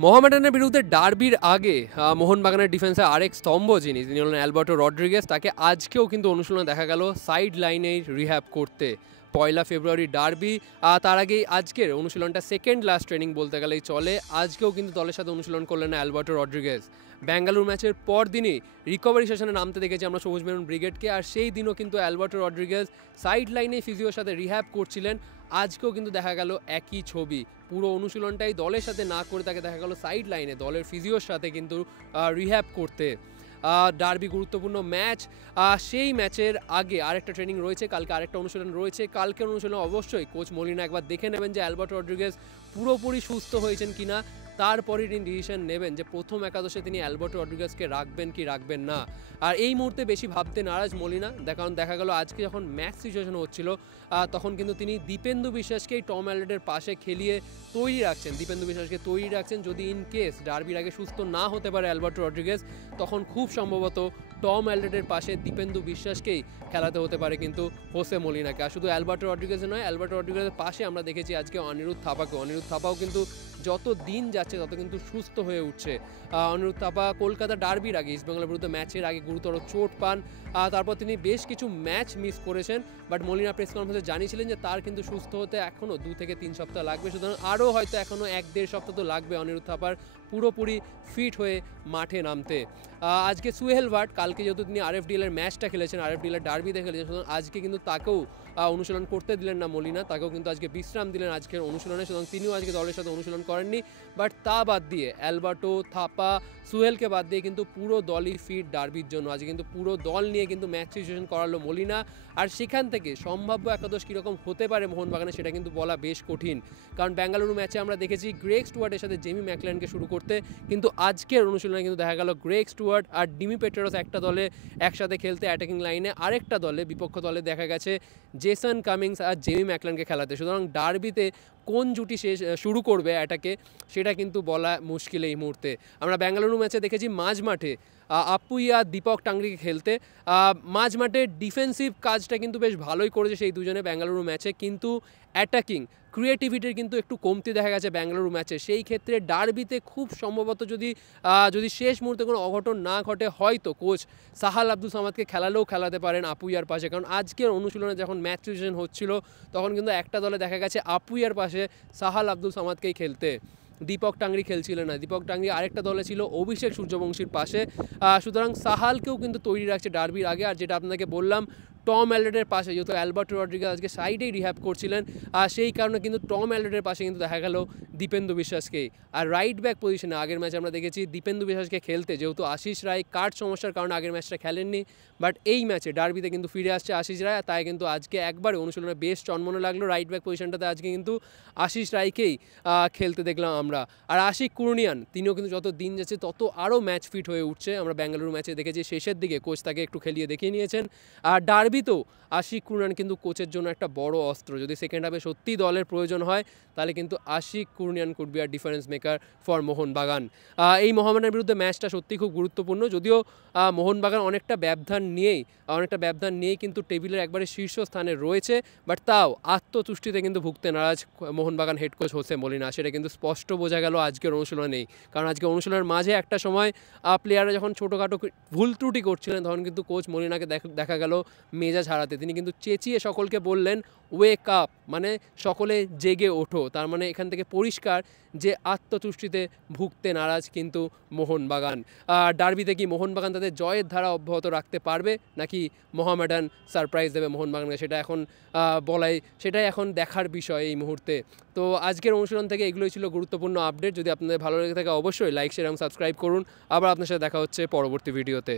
মোহামেডানের বিরুদ্ধে ডার্বির আগে মোহনবাগানের ডিফেন্সে আরেক স্তম্ভ যিনি তিনি হলেন অ্যালবার্টো রড্রিগেজ। তাকে আজকেও কিন্তু অনুশীলনে দেখা গেল সাইড লাইনেই রিহ্যাব করতে। 1 ফেব্রুয়ারি ডার্বি, তার আগেই আজকের অনুশীলনটা সেকেন্ড লাস্ট ট্রেনিং বলতে গেলেই চলে। আজকেও কিন্তু দলের সাথে অনুশীলন করলেন না অ্যালবার্টো রড্রিগেজ। ব্যাঙ্গালুরু ম্যাচের পর দিনই রিকভারি সেশনে নামতে দেখেছি আমরা সবুজ মেরুন ব্রিগেডকে, আর সেই দিনও কিন্তু অ্যালবার্টো রড্রিগেজ সাইড লাইনে ফিজিওর সাথে রিহ্যাব করছিলেন। আজকেও কিন্তু দেখা গেল একই ছবি, পুরো অনুশীলনটাই দলের সাথে না করে তাকে দেখা গেল সাইড লাইনে দলের ফিজিওর সাথে কিন্তু রিহ্যাব করতে। ডার্বি গুরুত্বপূর্ণ ম্যাচ, সেই ম্যাচের আগে আরেকটা ট্রেনিং রয়েছে, কালকে আরেকটা অনুশীলন রয়েছে। কালকের অনুশীলন অবশ্যই কোচ মলিনা একবার দেখে নেবেন যে অ্যালবার্টো রড্রিগেজ পুরোপুরি সুস্থ হয়েছেন কিনা, তারপরে তিনি ডিসিশন নেবেন যে প্রথম একাদশে তিনি অ্যালবার্টো রড্রিগেজকে রাখবেন কি রাখবেন না। আর এই মুহূর্তে বেশি ভাবতে নারাজ মলিনা, কারণ দেখা গেল আজকে যখন ম্যাচ সিচুয়েশন হচ্ছিল তখন কিন্তু তিনি দীপেন্দু বিশ্বাসকেই টম অ্যালবার্টের পাশে খেলিয়ে তৈরি রাখছেন, দীপেন্দু বিশ্বাসকে তৈরি রাখছেন যদি ইন কেস ডার্বির আগে সুস্থ না হতে পারে অ্যালবার্টো রড্রিগেজ, তখন খুব সম্ভবত টম অ্যালবার্টের পাশে দীপেন্দু বিশ্বাসকেই খেলাতে হতে পারে কিন্তু হোসে মলিনাকে। আর শুধু অ্যালবার্টো রড্রিগেজ নয়, অ্যালবার্টো রড্রিগেজের পাশে আমরা দেখেছি আজকে অনিরুদ্ধ থাপাও কিন্তু যত দিন যাচ্ছে তত কিন্তু সুস্থ হয়ে উঠছে। অনিরুদ্ধ থাপা কলকাতা ডার্বির আগে ইস্টবেঙ্গলের বিরুদ্ধে ম্যাচের আগে গুরুতর চোট পান, তারপর তিনি বেশ কিছু ম্যাচ মিস করেছেন, বাট মলিনা প্রেস কনফারেন্সে জানিয়েছিলেন যে তার কিন্তু সুস্থ হতে এখনও 2 থেকে 3 সপ্তাহ লাগবে, সুতরাং আরও হয়তো এখনও 1-1.5 সপ্তাহ তো লাগবে অনিরুদ্ধ থাপার পুরোপুরি ফিট হয়ে মাঠে নামতে। আজকে সুহেল ভাট, কালকে যেহেতু তিনি আরএফডিএল এর ম্যাচটা খেলেছেন, আরএফডিএল এর ডার্বিতে খেলেছেন, সুতরাং আজকে কিন্তু তাকেও অনুশীলন করতে দিলেন না মলিনা, তাকেও কিন্তু আজকে বিশ্রাম দিলেন আজকের অনুশীলনে, সুতরাং তিনিও আজকে দলের সাথে অনুশীলন করেননি। বাট তা বাদ দিয়ে অ্যালবার্টো, থাপা, সুহেলকে বাদ দিয়ে কিন্তু পুরো দলই ফিট ডার্বির জন্য। আজকে কিন্তু পুরো দল নিয়ে কিন্তু ম্যাচ সিচুয়েশন করালো মলিনা, আর সেখান থেকে সম্ভাব্য একাদশ কীরকম হতে পারে মোহনবাগানে সেটা কিন্তু বলা বেশ কঠিন। কারণ বেঙ্গালুরু ম্যাচে আমরা দেখেছি গ্রেগ স্টুয়ার্টের সাথে জেমি ম্যাকল্যান্ডকে শুরু করতে, কিন্তু আজকের অনুশীলনে কিন্তু দেখা গেল গ্রেগ স্টুয়ার্ট আর ডিমি পেট্রোস একটা দলে একসাথে খেলতে, অ্যাটাকিং লাইনে আরেকটা দলে বিপক্ষ দলে দেখা গেছে জেসন কামিংস আর জেমি ম্যাকল্যান্ডকে খেলাতে। সুতরাং ডার্বিতে কোন জুটি শুরু করবে অ্যাটাকে সেটা কিন্তু বলা মুশকিল এই মুহূর্তে। আমরা বেঙ্গালুরু ম্যাচে দেখেছি মাঝমাঠে আপুইয়া দীপক টাংরিকে খেলতে, মাঝমাঠে ডিফেন্সিভ কাজটা কিন্তু বেশ ভালোই করেছে সেই দুজনে বেঙ্গালুরু ম্যাচে, কিন্তু অ্যাটাকিং ক্রিয়েটিভিটির কিন্তু একটু কমতি দেখা গেছে বেঙ্গালুরু ম্যাচে। সেই ক্ষেত্রে ডার্বিতে খুব সম্ভবত যদি শেষ মুহূর্তে কোনো অঘটন না ঘটে, হয়তো কোচ সাহাল আব্দুল সামাদকে খেলাতে পারেন আপুইয়ার পাশে। কারণ আজকের অনুশীলনে যখন ম্যাচ সিচুয়েশন হচ্ছিল তখন কিন্তু একটা দলে দেখা গেছে আপুইয়ার পাশে সাহাল আব্দুল সামাদকেই খেলতে, দীপক টাংরি খেলছিলেন না। দীপক টাংরি আরেকটা দলে ছিল অভিষেক সূর্যবংশীর পাশে। সুতরাং সাহালকেও কিন্তু তৈরি রাখছে ডার্বির আগে। আর যেটা আপনাকে বললাম, টম অ্যালবার্টের পাশে যেহেতু অ্যালবার্টো রড্রিগেজ আজকে সাইডেই রিহ্যাব করছিলেন, আর সেই কারণে কিন্তু টম অ্যালবার্টের পাশে কিন্তু দেখা গেল দীপেন্দু বিশ্বাসকেই। আর রাইট ব্যাক পজিশনে আগের ম্যাচে আমরা দেখেছি দীপেন্দু বিশ্বাসকে খেলতে, যেহেতু আশিস রায় কার্ড সমস্যার কারণে আগের ম্যাচটা খেলেননি, বাট এই ম্যাচে ডার্বিতে কিন্তু ফিরে আসছে আশিস রায়, তাই কিন্তু আজকে একবারে অনুশীলনে বেশ চনমনে লাগলো। রাইট ব্যাক পজিশনটাতে আজকে কিন্তু আশিস রায়কেই খেলতে দেখলাম আমরা। আর আশিক কুরনিয়ান তিনিও কিন্তু যত দিন যাচ্ছে তত আরও ম্যাচ ফিট হয়ে উঠছে। আমরা বেঙ্গালুরু ম্যাচে দেখেছি শেষের দিকে কোচ তাকে একটু খেলিয়ে দেখিয়ে নিয়েছেন। আর ডার্বিতেও আশিক কুরনিয়ান কিন্তু কোচের জন্য একটা বড় অস্ত্র, যদি সেকেন্ড হাফে সত্যিই দলের প্রয়োজন হয় তাহলে কিন্তু Ashique Kuruniyan could be a difference maker for Mohun Bagan. এই মোহামেডানের বিরুদ্ধে ম্যাচটা সত্যিই খুব গুরুত্বপূর্ণ, যদিও মোহনবাগান অনেকটা ব্যবধান নিয়েই কিন্তু টেবিলের একবারে শীর্ষস্থানে রয়েছে, বাট তাও আত্মতুষ্টিতে কিন্তু ভুগতে নারাজ Mohun Bagan head coach Jose Molina, সেটা কিন্তু স্পষ্ট বোঝা গেল আজকের অনুশীলনেই। কারণ আজকে অনুশীলনের মাঝে একটা সময় প্লেয়াররা যখন ছোটোখাটো ভুল ত্রুটি করছিলেন তখন কিন্তু কোচ মলিনাকে দেখা গেল মেজাজ হারাতে। তিনি কিন্তু চেঁচিয়ে সকলকে বললেন ওয়েক আপ, মানে সকলে জেগে ওঠো। তার মানে এখান থেকে পরিষ্কার যে আত্মতুষ্টিতে ভুগতে নারাজ কিন্তু মোহনবাগান। ডার্বিতে কি মোহনবাগান তাদের জয়ের ধারা অব্যাহত রাখতে পারবে, নাকি মোহামেডান সারপ্রাইজ দেবে মোহনবাগানকে, সেটাই এখন দেখার বিষয় এই মুহূর্তে। তো আজকের অনুশীলন থেকে এগুলোই ছিল গুরুত্বপূর্ণ আপডেট। যদি আপনাদের ভালো লেগে থাকে অবশ্যই লাইক, শেয়ার এবং সাবস্ক্রাইব করুন। আবার আপনার সাথে দেখা হচ্ছে পরবর্তী ভিডিওতে।